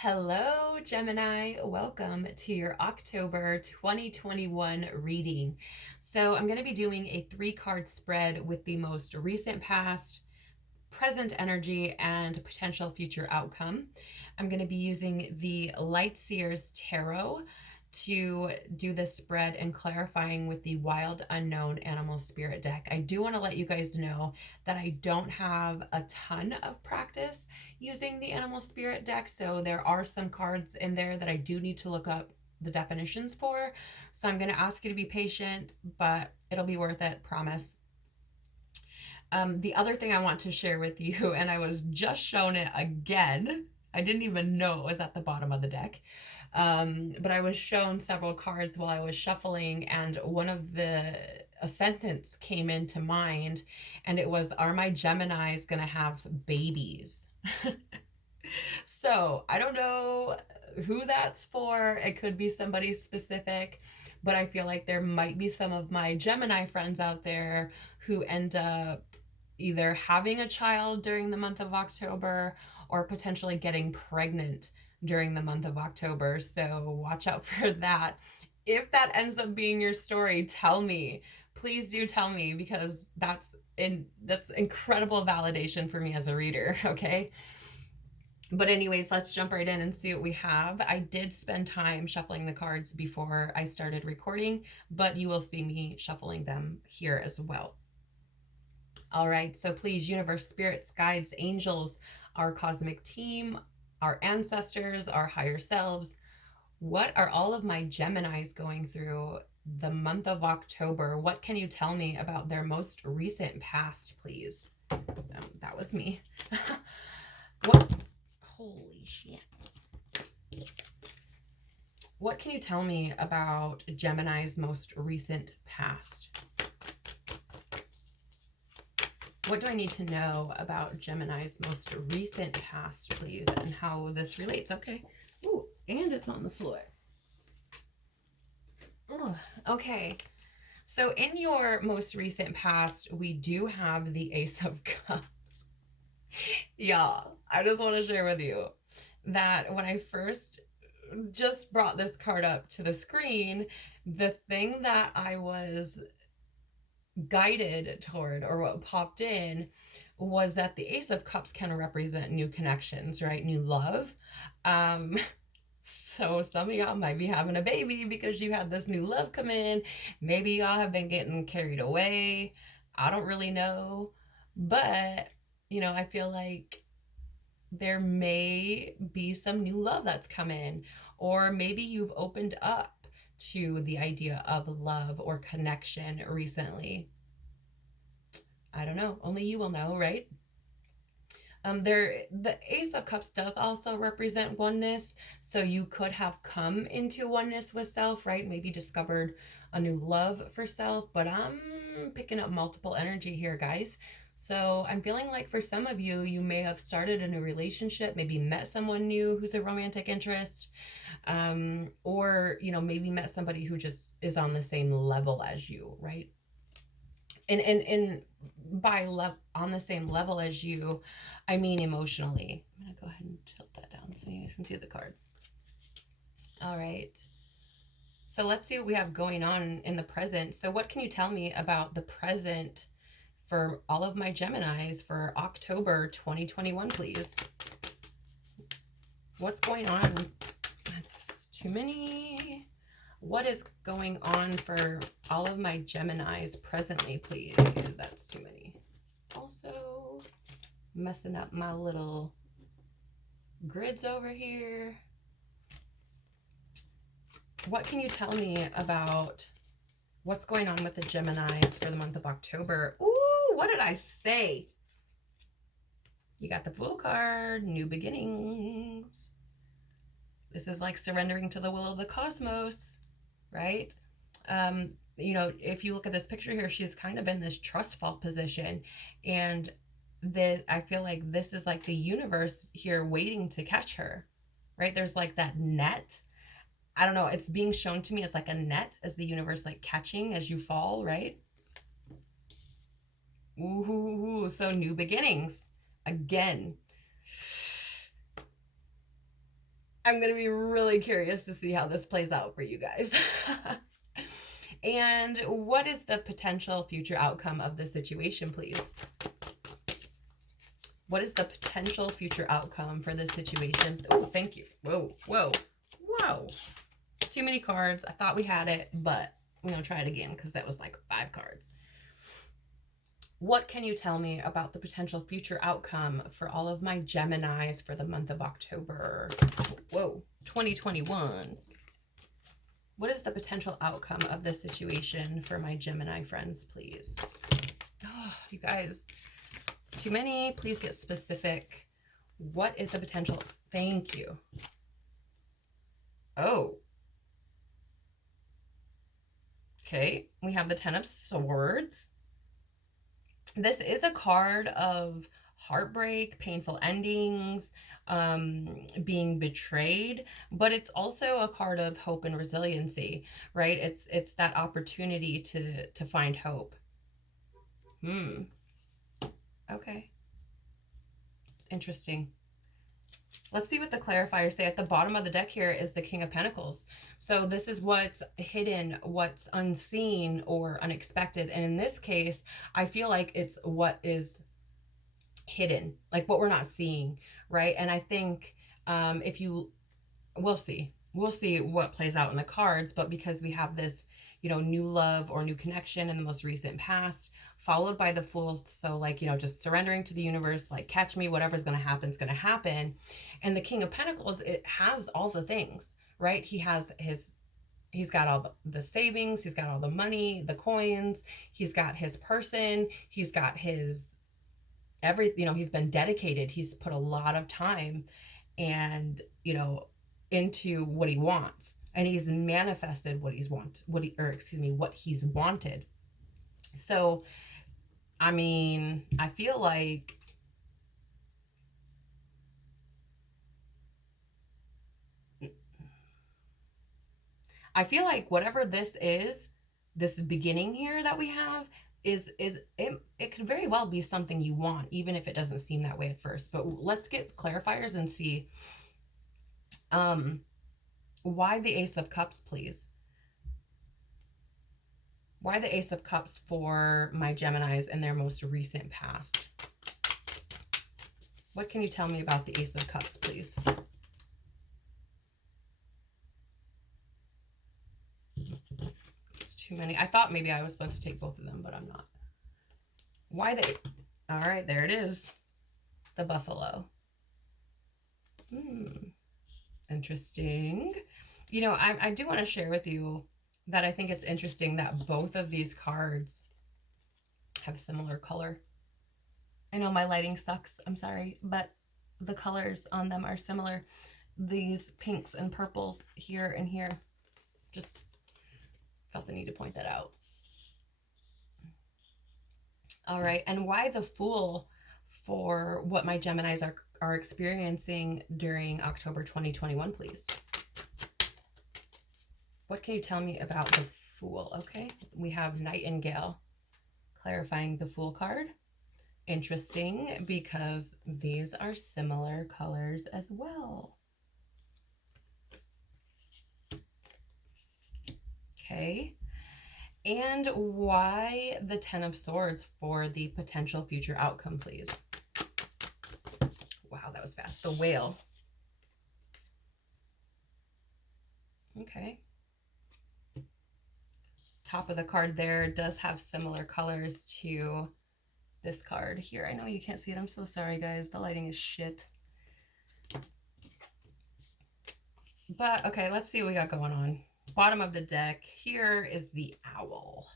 Hello, Gemini. Welcome to your October 2021 reading. So, I'm going to be doing a 3-card spread with the most recent past, present energy, and potential future outcome. I'm going to be using the Light Seer's Tarot to do this spread and clarifying with the Wild Unknown Animal Spirit deck. I do want to let you guys know that I don't have a ton of practice using the Animal Spirit deck, so there are some cards in there that I do need to look up the definitions for. So I'm going to ask you to be patient, but it'll be worth it, promise. The other thing I want to share with you, and I was just shown it again. I didn't even know it was at the bottom of the deck. But I was shown several cards while I was shuffling, and a sentence came into mind, and it was, "Are my Geminis gonna have babies?" So I don't know who that's for. It could be somebody specific, but I feel like there might be some of my Gemini friends out there who end up either having a child during the month of October or potentially getting pregnant during the month of October. So watch out for that. If that ends up being your story, tell me. Please do tell me, because that's incredible validation for me as a reader, okay? But anyways, let's jump right in and see what we have. I did spend time shuffling the cards before I started recording, but you will see me shuffling them here as well. All right, so please, universe, spirits, guides, angels, our cosmic team, our ancestors, our higher selves, what are all of my Geminis going through the month of October? What can you tell me about their most recent past, please? That was me. What? Holy shit. What can you tell me about Gemini's most recent past? What do I need to know about Gemini's most recent past, please, and how this relates? Okay. Ooh, and it's on the floor. Ugh. Okay. So in your most recent past, we do have the Ace of Cups. Yeah, I just want to share with you that when I first just brought this card up to the screen, the thing that I was guided toward, or what popped in, was that the Ace of Cups can represent new connections, right? New love. So some of y'all might be having a baby because you had this new love come in. Maybe y'all have been getting carried away. I don't really know. But, I feel like there may be some new love that's come in, or maybe you've opened up to the idea of love or connection recently. I don't know. Only you will know, right? The Ace of Cups does also represent oneness, so you could have come into oneness with self, right? Maybe discovered a new love for self, but I'm picking up multiple energy here, guys. So I'm feeling like for some of you, you may have started a new relationship, maybe met someone new who's a romantic interest, or maybe met somebody who just is on the same level as you, right? And by on the same level as you, I mean emotionally. I'm gonna go ahead and tilt that down so you guys can see the cards. All right, so let's see what we have going on in the present. So what can you tell me about the present for all of my Geminis for October 2021, please? What's going on? That's too many. What is going on for all of my Geminis presently, please? That's too many. Also, messing up my little grids over here. What can you tell me about what's going on with the Geminis for the month of October? Ooh, what did I say? You got the Fool card, new beginnings. This is like surrendering to the will of the cosmos, right? If you look at this picture here, she's kind of in this trust fall position, and I feel like this is like the universe here waiting to catch her, right? There's like that net. I don't know, it's being shown to me as like a net, as the universe like catching as you fall, right? Ooh, so new beginnings again. I'm going to be really curious to see how this plays out for you guys. And what is the potential future outcome of the situation, please? What is the potential future outcome for this situation? Oh, thank you. Whoa, whoa, whoa. It's too many cards. I thought we had it, but I'm going to try it again because that was like 5 cards. What can you tell me about the potential future outcome for all of my Geminis for the month of October? Whoa, 2021. What is the potential outcome of this situation for my Gemini friends, please? Oh, you guys, it's too many. Please get specific. What is the potential? Thank you. Oh. Okay, we have the 10 of Swords. This is a card of heartbreak, painful endings, being betrayed, but it's also a card of hope and resiliency, right? It's that opportunity to find hope. Okay. Interesting. Let's see what the clarifiers say. At the bottom of the deck here is the King of Pentacles. So this is what's hidden, what's unseen or unexpected. And in this case, I feel like it's what is hidden, like what we're not seeing, right? And I think we'll see what plays out in the cards, but because we have this, you know, new love or new connection in the most recent past, followed by the Fool. So like, you know, just surrendering to the universe, like catch me, whatever's going to happen is going to happen. And the King of Pentacles, it has all the things, right? He's got all the savings, he's got all the money, the coins, he's got his person, he's got his you know, he's been dedicated, he's put a lot of time and, you know, into what he wants, and he's manifested what he's what he's wanted. So I mean, I feel like whatever this is, this beginning here that we have it could very well be something you want, even if it doesn't seem that way at first. But let's get clarifiers and see why the Ace of Cups, please. Why the Ace of Cups for my Geminis in their most recent past? What can you tell me about the Ace of Cups, please? It's too many. I thought maybe I was supposed to take both of them, but I'm not. Why the... All right, there it is. The Buffalo. Interesting. You know, I do want to share with you that I think it's interesting that both of these cards have similar color. I know my lighting sucks, I'm sorry, but the colors on them are similar. These pinks and purples here and here. Just felt the need to point that out. All right, and why the Fool for what my Geminis are experiencing during October 2021, please? What can you tell me about the Fool? Okay, we have Nightingale, clarifying the Fool card. Interesting, because these are similar colors as well. Okay, and why the 10 of Swords for the potential future outcome, please? Wow, that was fast. The Whale. Okay. Top of the card there does have similar colors to this card here. I know you can't see it. I'm so sorry, guys. The lighting is shit. But, okay, let's see what we got going on. Bottom of the deck, here is the Owl.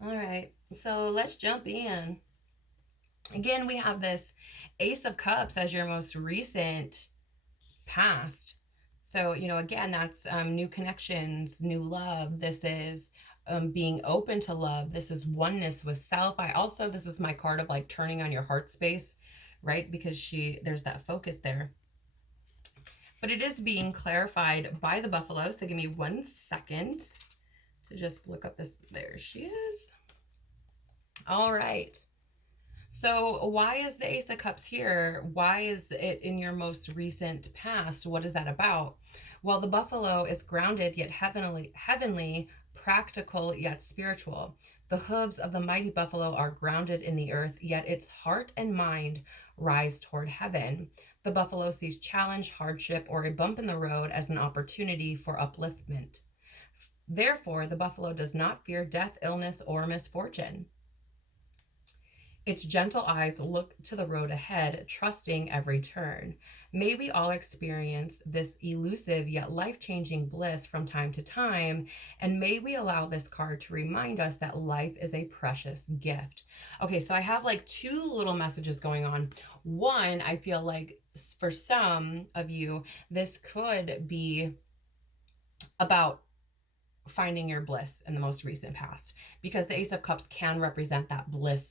All right, so let's jump in. Again, we have this Ace of Cups as your most recent past. So, you know, again, that's new connections, new love. This is being open to love. This is oneness with self. This is my card of like turning on your heart space, right? Because there's that focus there. But it is being clarified by the Buffalo. So give me 1 second to just look up this. There she is. All right. So why is the Ace of Cups here? Why is it in your most recent past? What is that about? Well, the buffalo is grounded yet heavenly, practical yet spiritual. The hooves of the mighty buffalo are grounded in the earth, yet its heart and mind rise toward heaven. The buffalo sees challenge, hardship, or a bump in the road as an opportunity for upliftment. Therefore, the buffalo does not fear death, illness, or misfortune. Its gentle eyes look to the road ahead, trusting every turn. May we all experience this elusive yet life changing bliss from time to time, and may we allow this card to remind us that life is a precious gift. Okay, so I have like two little messages going on. One, I feel like for some of you, this could be about finding your bliss in the most recent past, because the Ace of Cups can represent that bliss.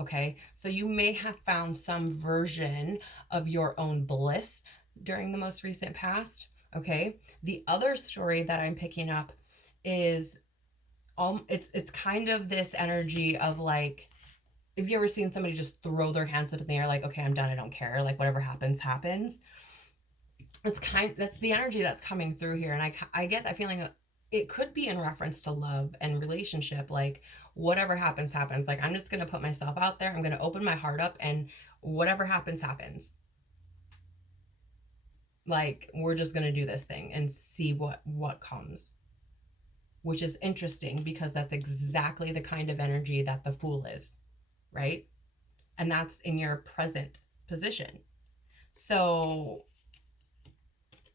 Okay, so you may have found some version of your own bliss during the most recent past. Okay, the other story that I'm picking up is it's kind of this energy of like, have you ever seen somebody just throw their hands up in the air like, okay, I'm done, I don't care, like whatever happens happens? That's the energy that's coming through here, and I get that feeling. It could be in reference to love and relationship, like whatever happens happens. Like, I'm just going to put myself out there, I'm going to open my heart up, and whatever happens happens. Like, we're just going to do this thing and see what comes, which is interesting because that's exactly the kind of energy that the Fool is, right? And that's in your present position. So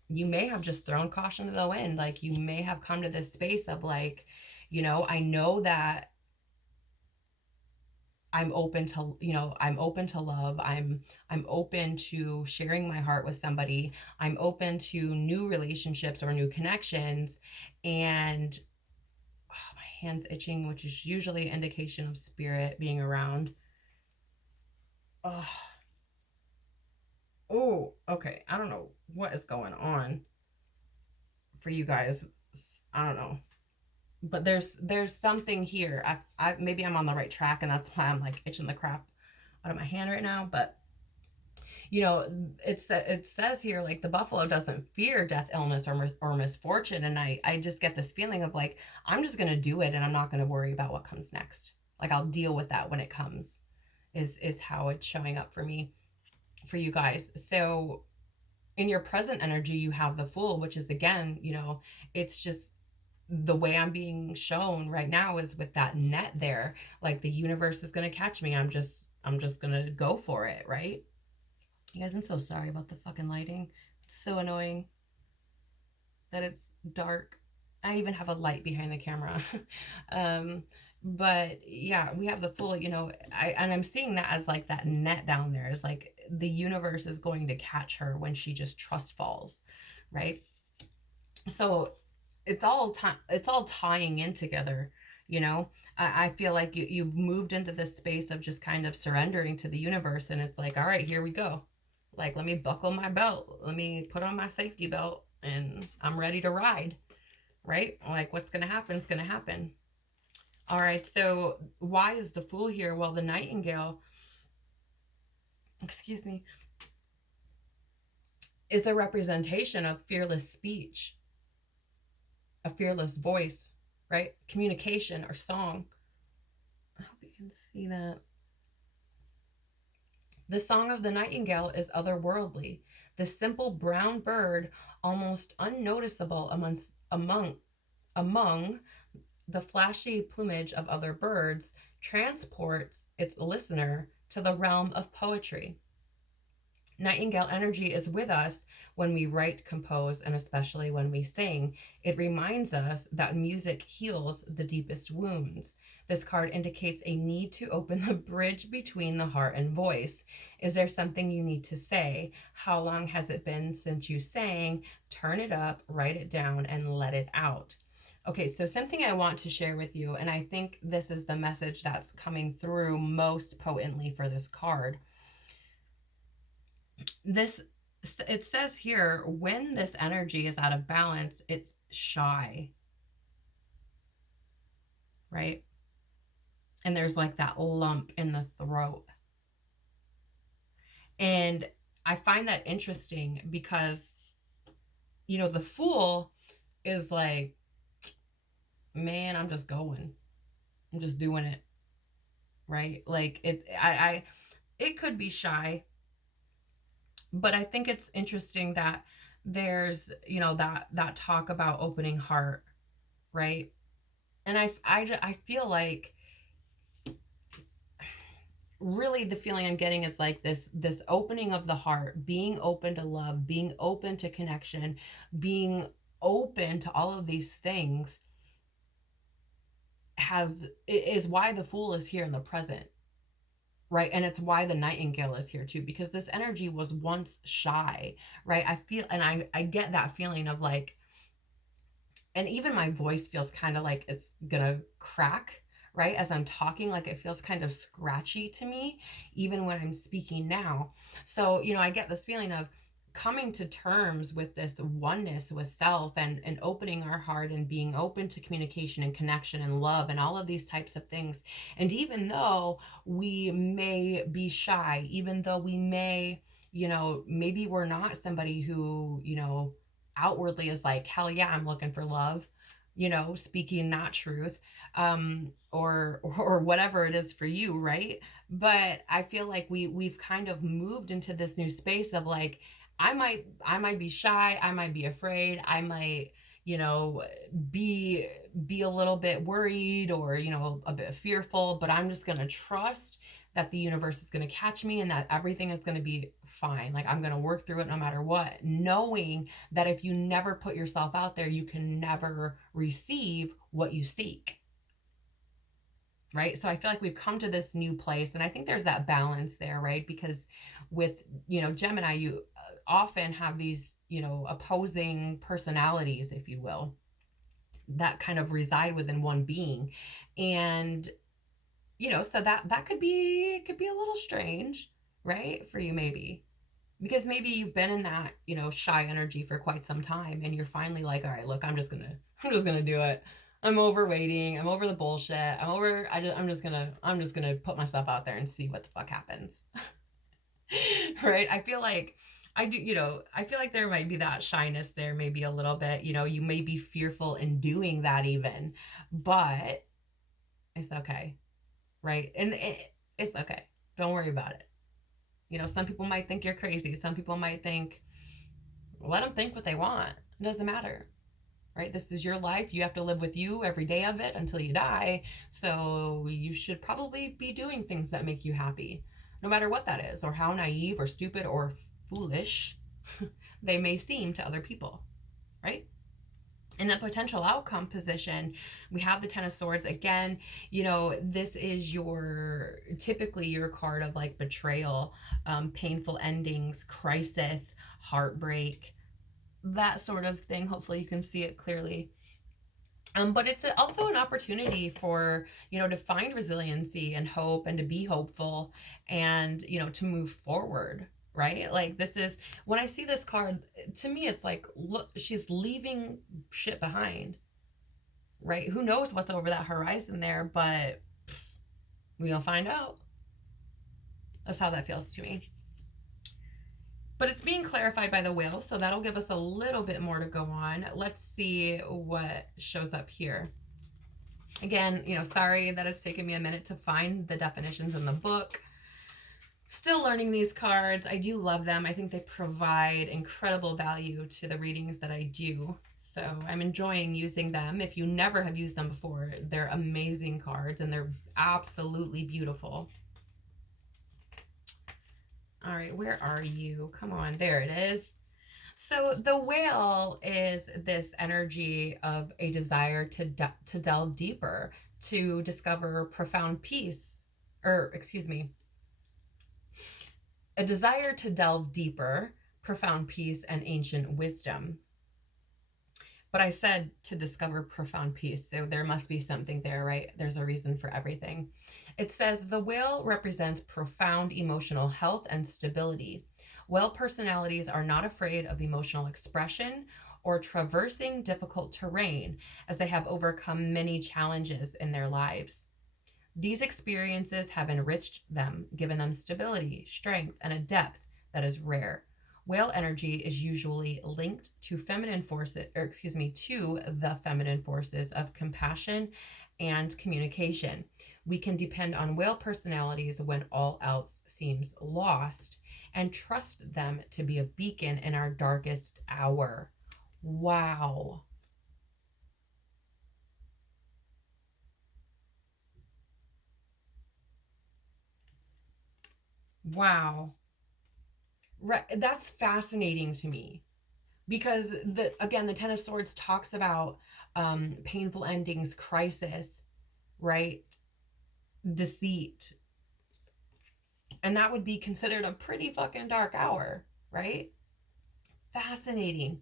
you may have just thrown caution to the wind. Like, you may have come to this space of like, I know that I'm open to, I'm open to love. I'm open to sharing my heart with somebody. I'm open to new relationships or new connections. And my hand's itching, which is usually an indication of spirit being around. Oh, okay. I don't know what is going on for you guys. I don't know, but there's something here. I maybe I'm on the right track, and that's why I'm like itching the crap out of my hand right now. But it says here like the buffalo doesn't fear death, illness, or misfortune, and I just get this feeling of like, I'm just gonna do it, and I'm not gonna worry about what comes next. Like, I'll deal with that when it comes. Is how it's showing up for me, for you guys. So in your present energy, you have the Fool, which is, again, it's just the way I'm being shown right now is with that net there. Like, the universe is going to catch me. I'm just going to go for it, right? You guys, I'm so sorry about the fucking lighting. It's so annoying that it's dark. I even have a light behind the camera. But yeah, we have the Fool, and I'm seeing that as like that net down there is like the universe is going to catch her when she just trust falls, right? So it's all tying in together. I feel like you've moved into this space of just kind of surrendering to the universe, and it's like, all right, here we go. Like, let me buckle my belt, let me put on my safety belt, and I'm ready to ride, right? Like, what's gonna happen is gonna happen. All right, so why is the Fool here? Well, the nightingale, excuse me, is a representation of fearless speech, a fearless voice, right? Communication or song. I hope you can see that. The song of the nightingale is otherworldly. The simple brown bird, almost unnoticeable among the flashy plumage of other birds, transports its listener to the realm of poetry. Nightingale energy is with us when we write, compose, and especially when we sing. It reminds us that music heals the deepest wounds. This card indicates a need to open the bridge between the heart and voice. Is there something you need to say? How long has it been since you sang? Turn it up, write it down, and let it out. Okay, so something I want to share with you, and I think this is the message that's coming through most potently for this card. It says here, when this energy is out of balance, it's shy, right? And there's like that lump in the throat. And I find that interesting because, the Fool is like, man, I'm just going. I'm just doing it, right? Like it could be shy, but I think it's interesting that there's, that talk about opening heart, right? And I feel like really the feeling I'm getting is like this opening of the heart, being open to love, being open to connection, being open to all of these things is why the Fool is here in the present, right? And it's why the Nightingale is here too, because this energy was once shy, right? I feel, and I get that feeling of like, and even my voice feels kind of like it's gonna crack, right? As I'm talking, like it feels kind of scratchy to me, even when I'm speaking now. So, I get this feeling of coming to terms with this oneness with self, and opening our heart and being open to communication and connection and love and all of these types of things. And even though we may be shy, even though we may, maybe we're not somebody who, outwardly is like, hell yeah, I'm looking for love, speaking not truth, or whatever it is for you, right? But I feel like we've kind of moved into this new space of like, I might be shy, I might be afraid, I might, you know, be a little bit worried, or, a bit fearful, but I'm just going to trust that the universe is going to catch me and that everything is going to be fine. Like I'm going to work through it no matter what, knowing that if you never put yourself out there, you can never receive what you seek. Right? So I feel like we've come to this new place, and I think there's that balance there, right? Because with, Gemini, you often have these, opposing personalities, if you will, that kind of reside within one being. And so that could be a little strange, right, for you, maybe, because maybe you've been in that, shy energy for quite some time, and you're finally like, all right, look, I'm just gonna do it. I'm over waiting, I'm over the bullshit, I'm just gonna put myself out there and see what the fuck happens. Right? I feel like I feel like there might be that shyness there, maybe a little bit, you may be fearful in doing that even, but it's okay. Right? And it's okay. Don't worry about it. Some people might think you're crazy. Some people might think, let them think what they want. It doesn't matter. Right? This is your life. You have to live with you every day of it until you die. So you should probably be doing things that make you happy, no matter what that is, or how naive or stupid or foolish they may seem to other people. Right? In the potential outcome position, we have the Ten of Swords. Again, this is typically your card of like betrayal, painful endings, crisis, heartbreak, that sort of thing. Hopefully you can see it clearly. But it's also an opportunity for, to find resiliency and hope, and to be hopeful, and, to move forward, right? Like this is, when I see this card, to me, it's like, look, she's leaving shit behind, right? Who knows what's over that horizon there, but we'll find out. That's how that feels to me. But it's being clarified by the Wheel, so that'll give us a little bit more to go on. Let's see what shows up here. Again, sorry that it's taken me a minute to find the definitions in the book. Still learning these cards. I do love them. I think they provide incredible value to the readings that I do. So I'm enjoying using them. If you never have used them before, they're amazing cards, and they're absolutely beautiful. All right, where are you? Come on, there it is. So the Whale is this energy of a desire to delve deeper, to discover profound peace, or excuse me, a desire to delve deeper, profound peace, and ancient wisdom. But I said to discover profound peace, so there must be something there, right? There's a reason for everything. It says the Whale represents profound emotional health and stability. Whale personalities are not afraid of emotional expression or traversing difficult terrain, as they have overcome many challenges in their lives. These experiences have enriched them, given them stability, strength, and a depth that is rare. Whale energy is usually linked to feminine forces, or excuse me, to the feminine forces of compassion and communication. We can depend on whale personalities when all else seems lost and trust them to be a beacon in our darkest hour. Wow. Wow. Right. That's fascinating to me because the 10 of Swords talks about painful endings, crisis, right? Deceit. And that would be considered a pretty fucking dark hour, right? Fascinating.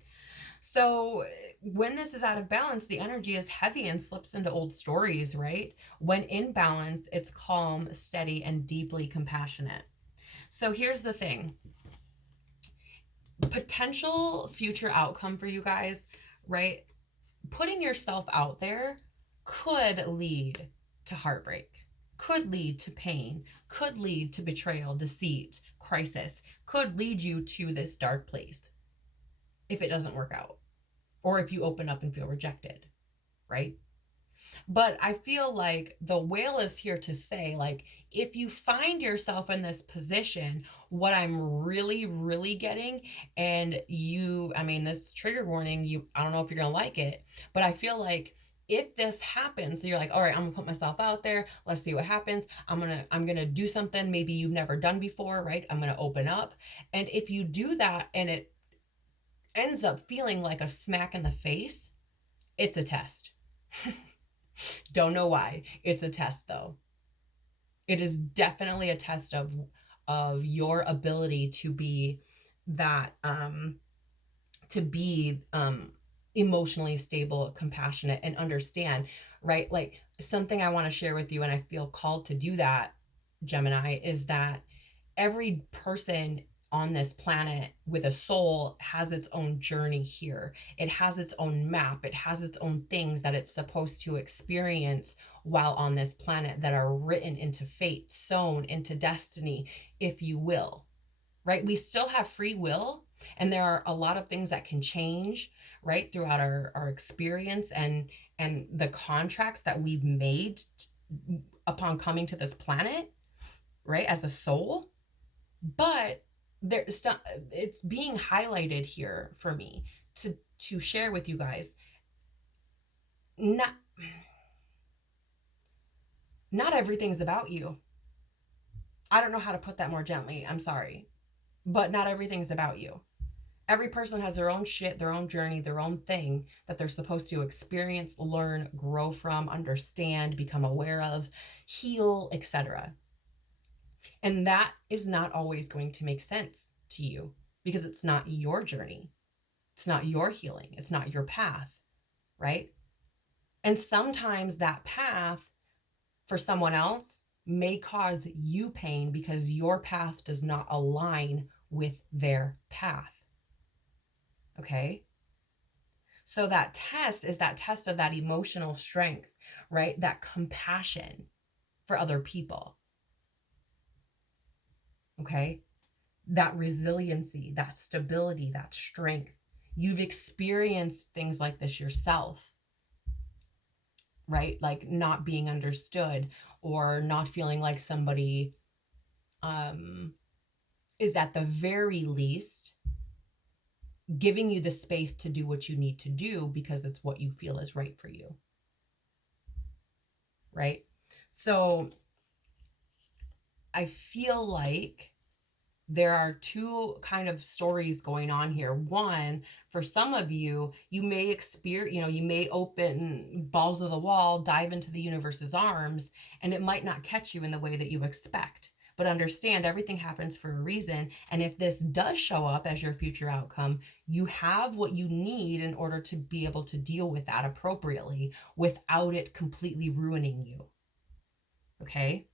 So when this is out of balance, the energy is heavy and slips into old stories, right? When in balance, it's calm, steady, and deeply compassionate. So here's the thing. Potential future outcome for you guys, right? Putting yourself out there could lead to heartbreak, could lead to pain, could lead to betrayal, deceit, crisis, could lead you to this dark place if it doesn't work out, or if you open up and feel rejected, right? But I feel like the whale is here to say, like, if you find yourself in this position, what I'm really, really getting, and I mean, this trigger warning, I don't know if you're going to like it, but I feel like if this happens, so you're like, all right, I'm gonna put myself out there. Let's see what happens. I'm gonna do something maybe you've never done before, right? I'm gonna open up. And if you do that and it ends up feeling like a smack in the face, it's a test. Don't know why. It's a test though. It is definitely a test of your ability to be that to be emotionally stable, compassionate, and understand, right? Like something I want to share with you, and I feel called to do that, Gemini, is that every person on this planet with a soul has its own journey here. It has its own map. It has its own things that it's supposed to experience while on this planet that are written into fate, sewn into destiny, if you will, right? We still have free will, and there are a lot of things that can change, right, throughout our experience and the contracts that we've made upon coming to this planet, right, as a soul. But there's some, it's being highlighted here for me to share with you guys. Not everything's about you. I don't know how to put that more gently. I'm sorry. But not everything's about you. Every person has their own shit, their own journey, their own thing that they're supposed to experience, learn, grow from, understand, become aware of, heal, etc. And that is not always going to make sense to you because it's not your journey. It's not your healing. It's not your path, right? And sometimes that path for someone else may cause you pain because your path does not align with their path. Okay? So that test is that test of that emotional strength, right? That compassion for other people. Okay? That resiliency, that stability, that strength. You've experienced things like this yourself, right? Like not being understood or not feeling like somebody is at the very least giving you the space to do what you need to do because it's what you feel is right for you. Right? So I feel like there are two kind of stories going on here. One, for some of you, you may experience, you may open balls of the wall, dive into the universe's arms, and it might not catch you in the way that you expect. But understand everything happens for a reason. And if this does show up as your future outcome, you have what you need in order to be able to deal with that appropriately without it completely ruining you. Okay?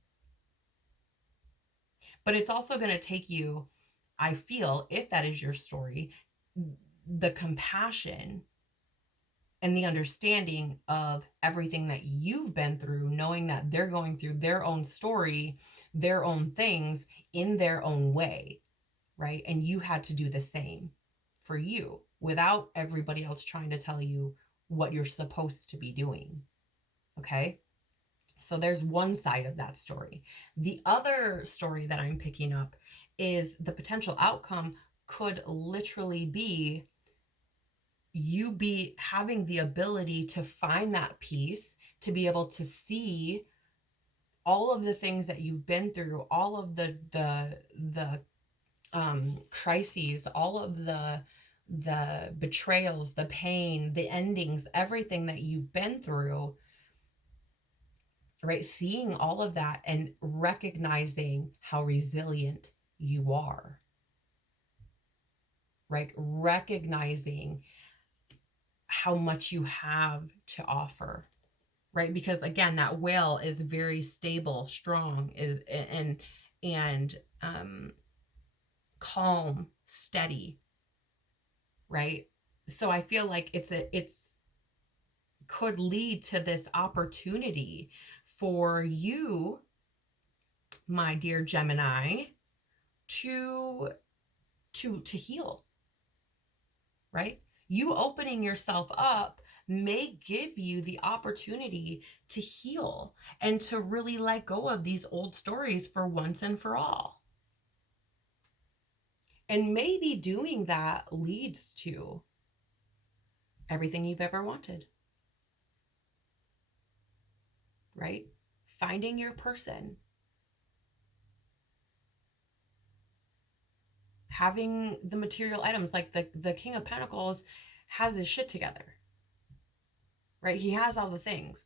But it's also going to take you, I feel, if that is your story, the compassion and the understanding of everything that you've been through, knowing that they're going through their own story, their own things in their own way, right? And you had to do the same for you without everybody else trying to tell you what you're supposed to be doing. Okay? So there's one side of that story. The other story that I'm picking up is the potential outcome could literally be you be having the ability to find that peace, to be able to see all of the things that you've been through, all of the crises, all of the betrayals, the pain, the endings, everything that you've been through, right? Seeing all of that and recognizing how resilient you are, right? Recognizing how much you have to offer, right? Because again, that will is very stable, strong, and calm, steady, right? So I feel like it's could lead to this opportunity for you, my dear Gemini, to heal, right? You opening yourself up may give you the opportunity to heal and to really let go of these old stories for once and for all. And maybe doing that leads to everything you've ever wanted, right? Finding your person, having the material items, like the King of Pentacles has his shit together, right? He has all the things.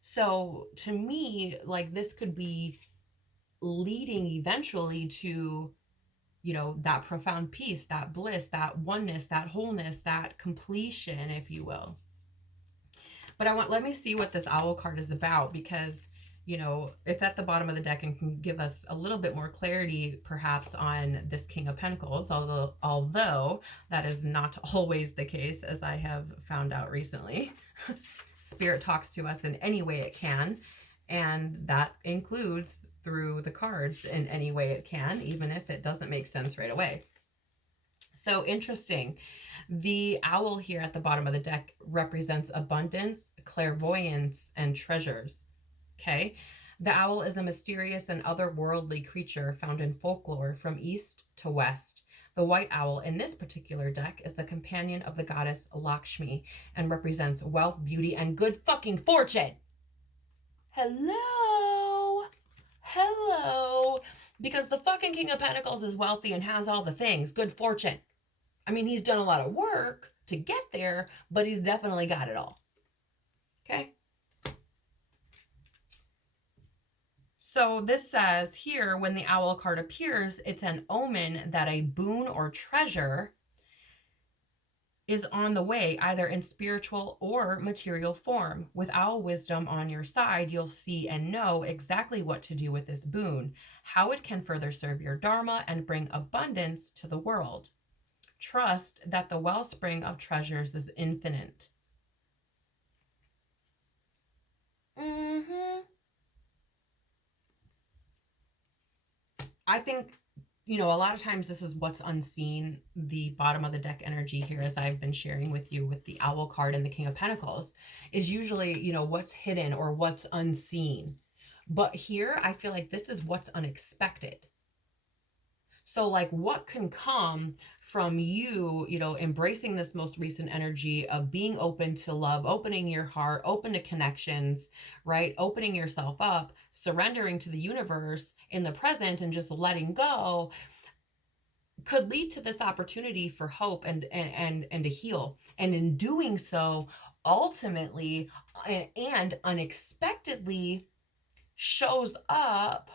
So to me, like, this could be leading eventually to, that profound peace, that bliss, that oneness, that wholeness, that completion, if you will. But let me see what this owl card is about, because it's at the bottom of the deck and can give us a little bit more clarity perhaps on this King of Pentacles, although that is not always the case, as I have found out recently. Spirit talks to us in any way it can, and that includes through the cards in any way it can, even if it doesn't make sense right away. So interesting. The owl here at the bottom of the deck represents abundance, clairvoyance, and treasures. Okay. The owl is a mysterious and otherworldly creature found in folklore from east to west. The white owl in this particular deck is the companion of the goddess Lakshmi and represents wealth, beauty, and good fucking fortune. Hello. Hello. Because the fucking King of Pentacles is wealthy and has all the things. Good fortune. I mean, he's done a lot of work to get there, but he's definitely got it all. Okay. So this says here, when the owl card appears, it's an omen that a boon or treasure is on the way, either in spiritual or material form. With owl wisdom on your side, you'll see and know exactly what to do with this boon, how it can further serve your dharma and bring abundance to the world. Trust that the wellspring of treasures is infinite. I think, a lot of times this is what's unseen. The bottom of the deck energy here, as I've been sharing with you with the owl card and the King of Pentacles, is usually, what's hidden or what's unseen. But here, I feel like this is what's unexpected. So like, what can come from you, embracing this most recent energy of being open to love, opening your heart, open to connections, right? Opening yourself up, surrendering to the universe in the present and just letting go, could lead to this opportunity for hope and to heal. And in doing so, ultimately and unexpectedly shows up,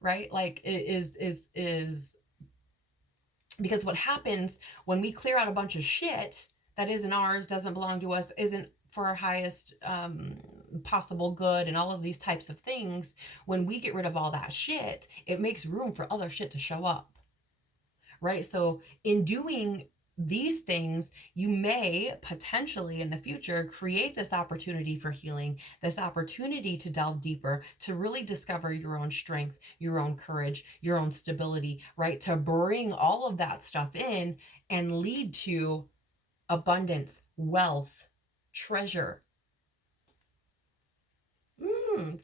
right? Like, it is because what happens when we clear out a bunch of shit that isn't ours, doesn't belong to us, isn't for our highest possible good, and all of these types of things, when we get rid of all that shit, it makes room for other shit to show up, right? So in doing these things, you may potentially in the future create this opportunity for healing, this opportunity to delve deeper, to really discover your own strength, your own courage, your own stability, right? To bring all of that stuff in and lead to abundance, wealth, treasure.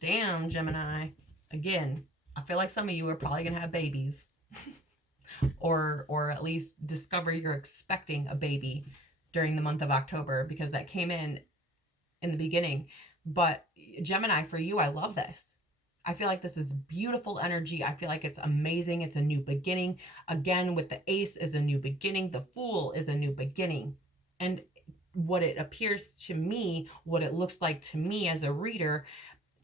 Damn, Gemini. Again, I feel like some of you are probably going to have babies. or at least discover you're expecting a baby during the month of October, because that came in the beginning. But Gemini, for you, I love this. I feel like this is beautiful energy. I feel like it's amazing. It's a new beginning. Again, with the ace is a new beginning. The fool is a new beginning. And what it appears to me, what it looks like to me as a reader,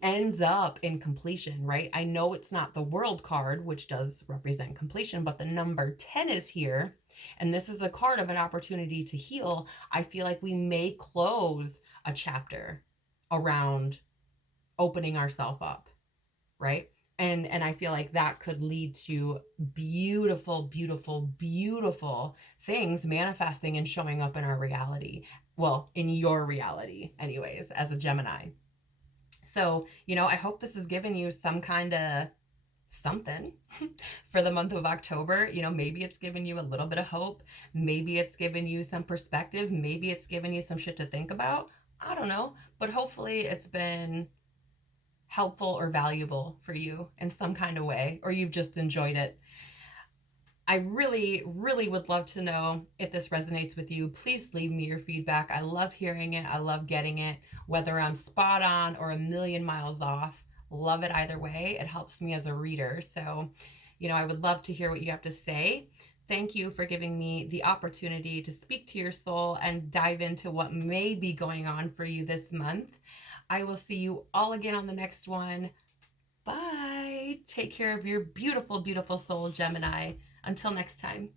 ends up in completion, right? I know it's not the world card, which does represent completion, but the number 10 is here. And this is a card of an opportunity to heal. I feel like we may close a chapter around opening ourselves up, right? And I feel like that could lead to beautiful, beautiful, beautiful things manifesting and showing up in our reality. Well, in your reality, anyways, as a Gemini. So, I hope this has given you some kind of something for the month of October. Maybe it's given you a little bit of hope. Maybe it's given you some perspective. Maybe it's given you some shit to think about. I don't know. But hopefully it's been helpful or valuable for you in some kind of way, or you've just enjoyed it. I really, really would love to know if this resonates with you. Please leave me your feedback. I love hearing it. I love getting it, whether I'm spot on or a million miles off. Love it either way. It helps me as a reader. So, I would love to hear what you have to say. Thank you for giving me the opportunity to speak to your soul and dive into what may be going on for you this month. I will see you all again on the next one. Bye. Take care of your beautiful, beautiful soul, Gemini. Until next time.